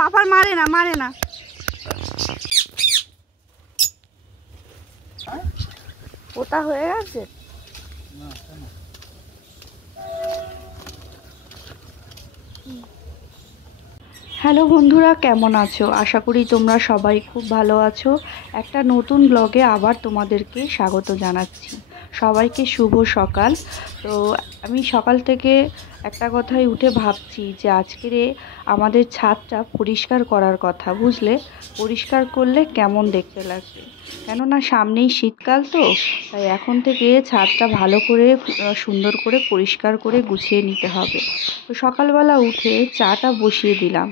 পাপার মারে না মারে না। ওটা হয়ে গেছে। হ্যালো বন্ধুরা, কেমন আছো? আশা করি তোমরা সবাই খুব ভালো আছো। একটা নতুন ব্লগে আবার তোমাদেরকে স্বাগত জানাচ্ছি। সবাইকে শুভ সকাল। তো আমি সকাল থেকে একটা কথাই উঠে ভাবছি যে আজকের আমাদের ছাদটা পরিষ্কার করার কথা, বুঝলে? পরিষ্কার করলে কেমন দেখতে লাগবে, কেননা সামনেই শীতকাল, তো তাই এখন থেকে ছাদটা ভালো করে সুন্দর করে পরিষ্কার করে গুছিয়ে নিতে হবে। তো সকালবেলা উঠে চাটা বসিয়ে দিলাম।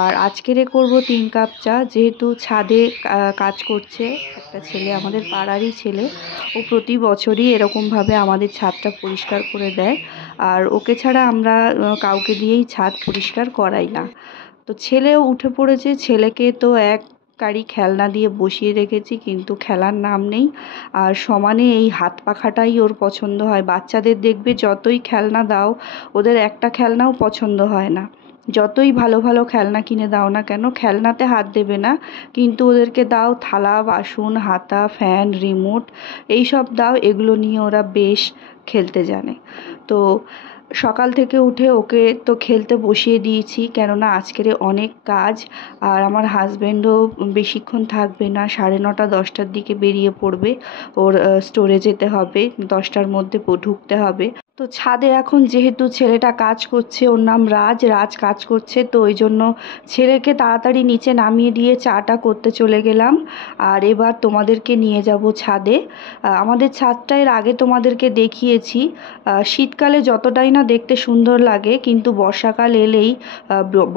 আর আজকের করব 3 কাপ চা, যেহেতু ছাদে কাজ করছে একটা ছেলে, আমাদের পাড়ারই ছেলে। ও প্রতি বছরই এরকমভাবে আমাদের ছাদটা পরিষ্কার করে দেয়। আর ওকে ছাড়া আমরা কাউকে দিয়েই ছাদ পরিষ্কার করাই না। তো ছেলেও উঠে পড়েছে। ছেলেকে তো এক গাড়ি খেলনা দিয়ে বসিয়ে রেখেছি, কিন্তু খেলার নাম নেই। আর সমানে এই হাত পাখাটাই ওর পছন্দ হয়। বাচ্চাদের দেখবে যতই খেলনা দাও, ওদের একটা খেলনাও পছন্দ হয় না। যতই ভালো ভালো খেলনা কিনে দাও না কেন, খেলনাতে হাত দেবে না, কিন্তু ওদেরকে দাও থালা বাসন, হাতা, ফ্যান, রিমোট, এইসব দাও, এগুলো নিয়ে ওরা বেশ খেলতে জানে। তো সকাল থেকে উঠে ওকে তো খেলতে বসিয়ে দিয়েছি, কেননা আজকের অনেক কাজ। আর আমার হাজব্যান্ডও বেশিক্ষণ থাকবে না, 9:30 10টার দিকে বেরিয়ে পড়বে। ওর স্টোরে যেতে হবে, 10টার মধ্যে ঢুকতে হবে। তো ছাদে এখন যেহেতু ছেলেটা কাজ করছে, ওর নাম রাজ, রাজ কাজ করছে, তো ওই জন্য ছেলেকে তাড়াতাড়ি নিচে নামিয়ে দিয়ে চাটা করতে চলে গেলাম। আর এবার তোমাদেরকে নিয়ে যাব ছাদে। আমাদের ছাদটা এর আগে তোমাদেরকে দেখিয়েছি। শীতকালে যতটাই না দেখতে সুন্দর লাগে, কিন্তু বর্ষাকাল এলেই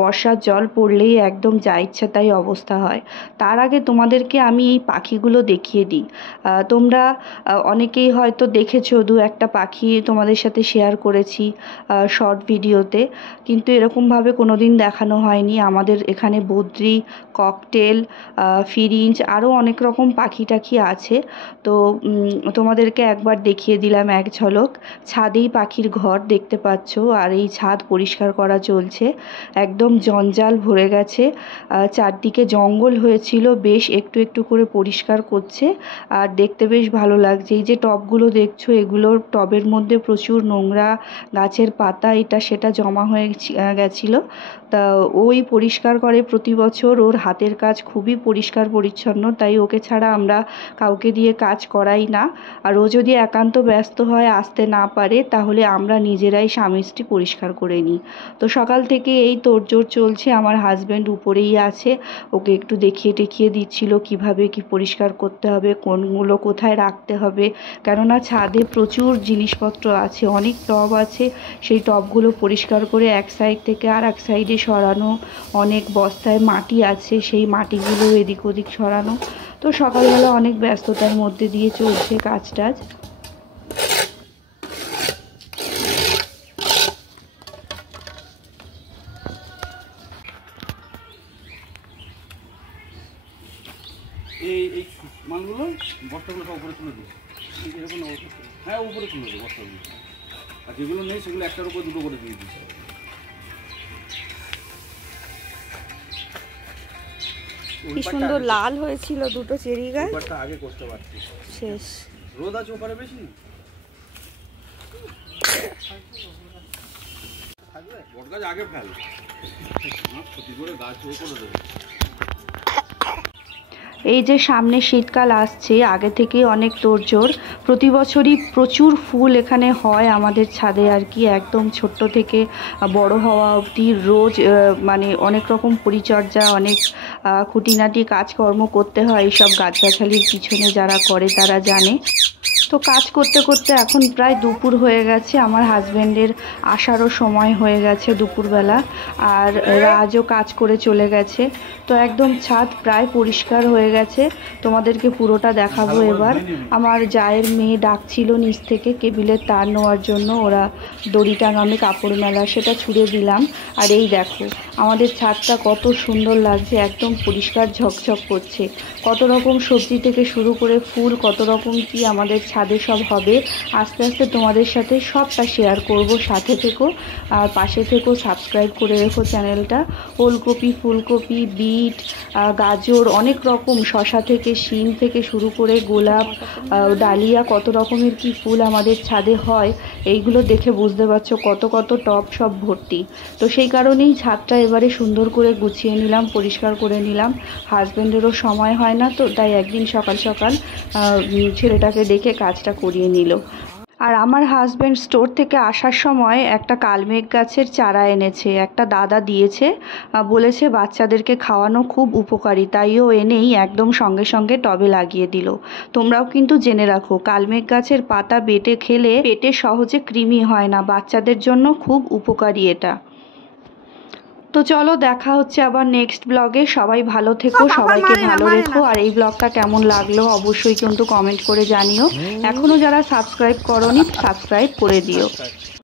বর্ষার জল পড়লেই একদম যা ইচ্ছা তাই অবস্থা হয়। তার আগে তোমাদেরকে আমি এই পাখিগুলো দেখিয়ে দিই। তোমরা অনেকেই হয়তো দেখেছো, দু একটা পাখি তোমাদের সাথে শেয়ার করেছি শর্ট ভিডিওতে, কিন্তু এরকমভাবে কোনো দিন দেখানো হয়নি। আমাদের এখানে বদ্রি, ককটেল, ফিরিঞ্চ, আরও অনেক রকম পাখি টাখি আছে। তো তোমাদেরকে একবার দেখিয়ে দিলাম এক ঝলক। ছাদেই পাখির ঘর দেখতে পাচ্ছ। আর এই ছাদ পরিষ্কার করা চলছে, একদম জঞ্জাল ভরে গেছে। চারদিকে জঙ্গল হয়েছিল, বেশ একটু একটু করে পরিষ্কার করছে। আর দেখতে বেশ ভালো লাগছে। এই যে টবগুলো দেখছো, এগুলোর টবের মধ্যে প্রচুর নোংরা, গাছের পাতা এটা সেটা জমা হয়ে গেছিলো। তা ওই পরিষ্কার করে প্রতি বছর। ওর হাতের কাজ খুবই পরিষ্কার পরিচ্ছন্ন, তাই ওকে ছাড়া আমরা কাউকে দিয়ে কাজ করাই না। আর ও যদি একান্ত ব্যস্ত হয়, আসতে না পারে, তাহলে আমরা নিজেরাই স্বামী স্ত্রী পরিষ্কার করে নিই। তো সকাল থেকে এই তোড়জোড় চলছে। আমার হাজব্যান্ড উপরেই আছে, ওকে একটু দেখিয়ে টেখিয়ে দিচ্ছিল কিভাবে কি পরিষ্কার করতে হবে, কোনগুলো কোথায় রাখতে হবে, কেননা ছাদে প্রচুর জিনিসপত্র আছে, অনেক টব আছে। সেই টবগুলো পরিষ্কার করে এক সাইড থেকে আর এক সাইডে সরানো, অনেক বস্তায় মাটি আছে, সেই মাটিগুলো এদিক ওদিক সরানো। তো সকালবেলা অনেক ব্যস্ততার মধ্যে দিয়ে চলছে কাজ টাজ। এই মালগুলো বস্তাগুলো সব উপরে তুলে দিই, এরকম হ্যাঁ উপরে তুলে দেবো বস্তাগুলো। আর যেগুলো নেই সেগুলো একটার উপর দুটো করে দিয়ে দিই। কি সুন্দর লাল হয়েছিল দুটো চেরি গাছ, আগে করতে পারছি। শেষ। রোদ আছে ওপারে বেশি, থাকবে বট গাছ আগে ফেল, ক্ষতি করে গাছ করে দেবে। এই যে সামনে শীতকাল আসছে, আগে থেকে অনেক তোড়জোড়। প্রতি বছরই প্রচুর ফুল এখানে হয় আমাদের ছাদে আর কি, একদম ছোট্ট থেকে বড় হওয়া অবধি রোজ মানে অনেক রকম পরিচর্যা, অনেক খুঁটিনাটি কাজকর্ম করতে হয় এইসব গাছগাছালির পিছনে, যারা করে তারা জানে। তো কাজ করতে করতে এখন প্রায় দুপুর হয়ে গেছে, আমার হাজব্যান্ডের আসারও সময় হয়ে গেছে দুপুরবেলা। আর রাজও কাজ করে চলে গেছে। তো একদম ছাদ প্রায় পরিষ্কার হয়ে গেছে, তোমাদেরকে পুরোটা দেখাবো এবার। আমার জায়ের মেয়ে ডাকছিল নিচ থেকে কেবিলের তার নেওয়ার জন্য, ওরা দড়ি টাঙানো কাপড় মেলা, সেটা ছুঁড়ে দিলাম। আর এই দেখো আমাদের ছাদটা কত সুন্দর লাগছে, একদম পরিষ্কার ঝকঝক করছে। কত রকম সবজি থেকে শুরু করে ফুল, কত রকম কি আমাদের ছাদে সব হবে। আস্তে আস্তে তোমাদের সাথে সবটা শেয়ার করব। সাথে থেকো আর পাশে থেকো, সাবস্ক্রাইব করে রেখো চ্যানেলটা। ওলকপি, ফুলকপি, বিট, গাজর, অনেক রকম, শসা থেকে শিম থেকে শুরু করে গোলাপ, ডালিয়া, কত রকমের কি ফুল আমাদের ছাদে হয়। এইগুলো দেখে বুঝতে পারছো কত কত টব সব ভর্তি। তো সেই কারণেই ছাদটা এবারে সুন্দর করে গুছিয়ে নিলাম, পরিষ্কার করে নিলাম। হাজব্যান্ডেরও সময় হয় না, তো তাই একদিন সকাল সকাল ছেলেটাকে ডেকে কাজটা করিয়ে নিল। আর আমার হাজব্যান্ড স্টোর থেকে আসার সময় একটা কালমেঘ গাছের চারা এনেছে, একটা দাদা দিয়েছে, বলেছে বাচ্চাদেরকে খাওয়ানো খুব উপকারী, তাইও এনেই একদম সঙ্গে সঙ্গে টবে লাগিয়ে দিল। তোমরাও কিন্তু জেনে রাখো, কালমেঘ গাছের পাতা বেটে খেলে পেটে সহজে কৃমি হয় না, বাচ্চাদের জন্য খুব উপকারী এটা। তো চলো, দেখা হচ্ছে আবার নেক্সট ব্লগে। সবাই ভালো থেকো, সবাইকে ভালো রেখো। আর এই ব্লগটা কেমন লাগলো অবশ্যই কিন্তু কমেন্ট করে জানিও। এখনো যারা সাবস্ক্রাইব করোনি, সাবস্ক্রাইব করে দিও।